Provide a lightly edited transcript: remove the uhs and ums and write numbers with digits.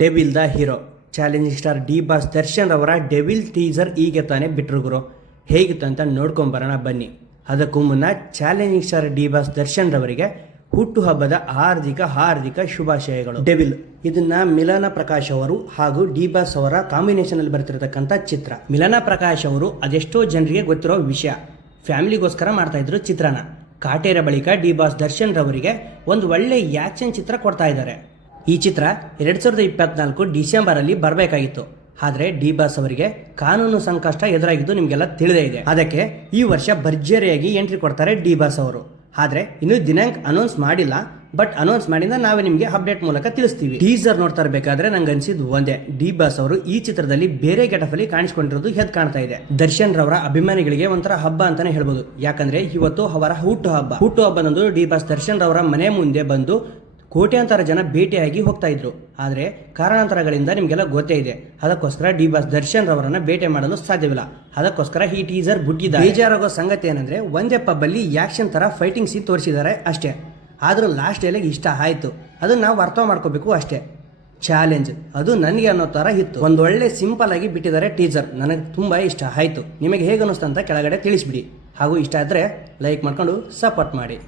Devil the hero challenging star D boss Darshan ಅವರ devil teaser ಈಗ ತಾನೇ ಬಿಟ್ಟರು ಗುರು. ಹೇಗಿತ್ತು ಅಂತ ನೋಡ್ಕೊಂಬರೋಣ ಬನ್ನಿ. ಅದಕ್ಕೂ ಮುನ್ನ challenging star D boss Darshan ರವರಿಗೆ ಹುಟ್ಟುಹಬ್ಬದ ಹಾರ್ದಿಕ ಶುಭಾಶಯಗಳು. ಡೆವಿಲ್ ಇದನ್ನ ಮಿಲನ ಪ್ರಕಾಶ್ ಅವರು ಹಾಗೂ ಡಿ ಬಾಸ್ ಅವರ ಕಾಂಬಿನೇಷನ್ ಅಲ್ಲಿ ಬರ್ತಿರತಕ್ಕಂಥ ಚಿತ್ರ. ಮಿಲನ ಪ್ರಕಾಶ್ ಅವರು ಅದೆಷ್ಟೋ ಜನರಿಗೆ ಗೊತ್ತಿರೋ ವಿಷಯ, ಫ್ಯಾಮಿಲಿಗೋಸ್ಕರ ಮಾಡ್ತಾ ಇದ್ರು ಚಿತ್ರನ. ಕಾಟೇರ ಬಳಿಕ ಡಿ ಬಾಸ್ ದರ್ಶನ್ ರವರಿಗೆ ಒಂದು ಒಳ್ಳೆ ಆಕ್ಷನ್ ಚಿತ್ರ ಕೊಡ್ತಾ ಇದ್ದಾರೆ. ಈ ಚಿತ್ರ 2024 ಡಿಸೆಂಬರ್ ಅಲ್ಲಿ ಬರಬೇಕಾಗಿತ್ತು. ಆದರೆ ಡಿ ಬಾಸ್ ಅವರಿಗೆ ಕಾನೂನು ಸಂಕಷ್ಟ ಎದುರಾಗಿದ್ದು ನಿಮಗೆಲ್ಲ ತಿಳಿದೇ ಇದೆ. ಅದಕ್ಕೆ ಈ ವರ್ಷ ಭರ್ಜರಿಯಾಗಿ ಎಂಟ್ರಿ ಕೊಡ್ತಾರೆ ಡಿ ಬಾಸ್ ಅವರು. ಆದರೆ ಇನ್ನೂ ದಿನಾಂಕ ಅನೌನ್ಸ್ ಮಾಡಿಲ್ಲ, ಬಟ್ ಅನೌನ್ಸ್ ಮಾಡಿದ ನಾವೇ ನಿಮಗೆ ಅಪ್ಡೇಟ್ ಮೂಲಕ ತಿಳಿಸ್ತೀವಿ. ಟೀಸರ್ ನೋಡ್ತಾ ಇರಬೇಕಾದ್ರೆ ನಂಗೆ ಅನ್ಸಿದ್ದು ಒಂದೇ, ಡಿ ಬಾಸ್ ಅವರು ಈ ಚಿತ್ರದಲ್ಲಿ ಬೇರೆ ಗೆಟಪ್ ಅಲ್ಲಿ ಕಾಣಿಸ್ಕೊಂಡಿರೋದು ಎದ್ದು ಕಾಣ್ತಾ ಇದೆ. ದರ್ಶನ್ ರವರ ಅಭಿಮಾನಿಗಳಿಗೆ ಒಂಥರ ಹಬ್ಬ ಅಂತಾನೆ ಹೇಳ್ಬೋದು. ಯಾಕಂದ್ರೆ ಇವತ್ತು ಅವರ ಹುಟ್ಟುಹಬ್ಬದಂದು ಡಿ ಬಾಸ್ ದರ್ಶನ್ ರವರ ಮನೆ ಮುಂದೆ ಬಂದು ಕೋಟ್ಯಾಂತರ ಜನ ಭೇಟಿಯಾಗಿ ಹೋಗ್ತಾ ಇದ್ರು. ಆದರೆ ಕಾರಣಾಂತರಗಳಿಂದ ನಿಮಗೆಲ್ಲ ಗೊತ್ತೇ ಇದೆ. ಅದಕ್ಕೋಸ್ಕರ ಡಿ ಬಾಸ್ ದರ್ಶನ್ ರವರನ್ನ ಭೇಟಿ ಮಾಡಲು ಸಾಧ್ಯವಿಲ್ಲ. ಅದಕ್ಕೋಸ್ಕರ ಈ ಟೀಸರ್ ಬಿಟ್ಟಿದ್ದಾರೆ. ಬೇಜಾರಾಗೋ ಸಂಗತಿ ಏನಂದ್ರೆ ಒಂದೇ ಪಬ್ಬಲ್ಲಿ ಆಕ್ಷನ್ ತರ ಫೈಟಿಂಗ್ ಸೀನ್ ತೋರಿಸಿದ್ದಾರೆ ಅಷ್ಟೇ. ಆದ್ರೂ ಲಾಸ್ಟ್ ಡೈಲಾಗ್ ಇಷ್ಟ ಆಯ್ತು, ಅದನ್ನ ನಾವು ಅರ್ಥ ಮಾಡ್ಕೋಬೇಕು ಅಷ್ಟೇ. ಚಾಲೆಂಜ್ ಅದು ನನಗೆ ಅನ್ನೋ ತರ ಇತ್ತು. ಒಂದೊಳ್ಳೆ ಸಿಂಪಲ್ ಆಗಿ ಬಿಟ್ಟಿದ್ದಾರೆ ಟೀಸರ್. ನನಗೆ ತುಂಬಾ ಇಷ್ಟ ಆಯ್ತು. ನಿಮಗೆ ಹೇಗೆ ಅನ್ನಿಸ್ತು ಅಂತ ಕೆಳಗಡೆ ತಿಳಿಸ್ಬಿಡಿ. ಹಾಗೂ ಇಷ್ಟ ಆದ್ರೆ ಲೈಕ್ ಮಾಡ್ಕೊಂಡು ಸಪೋರ್ಟ್ ಮಾಡಿ.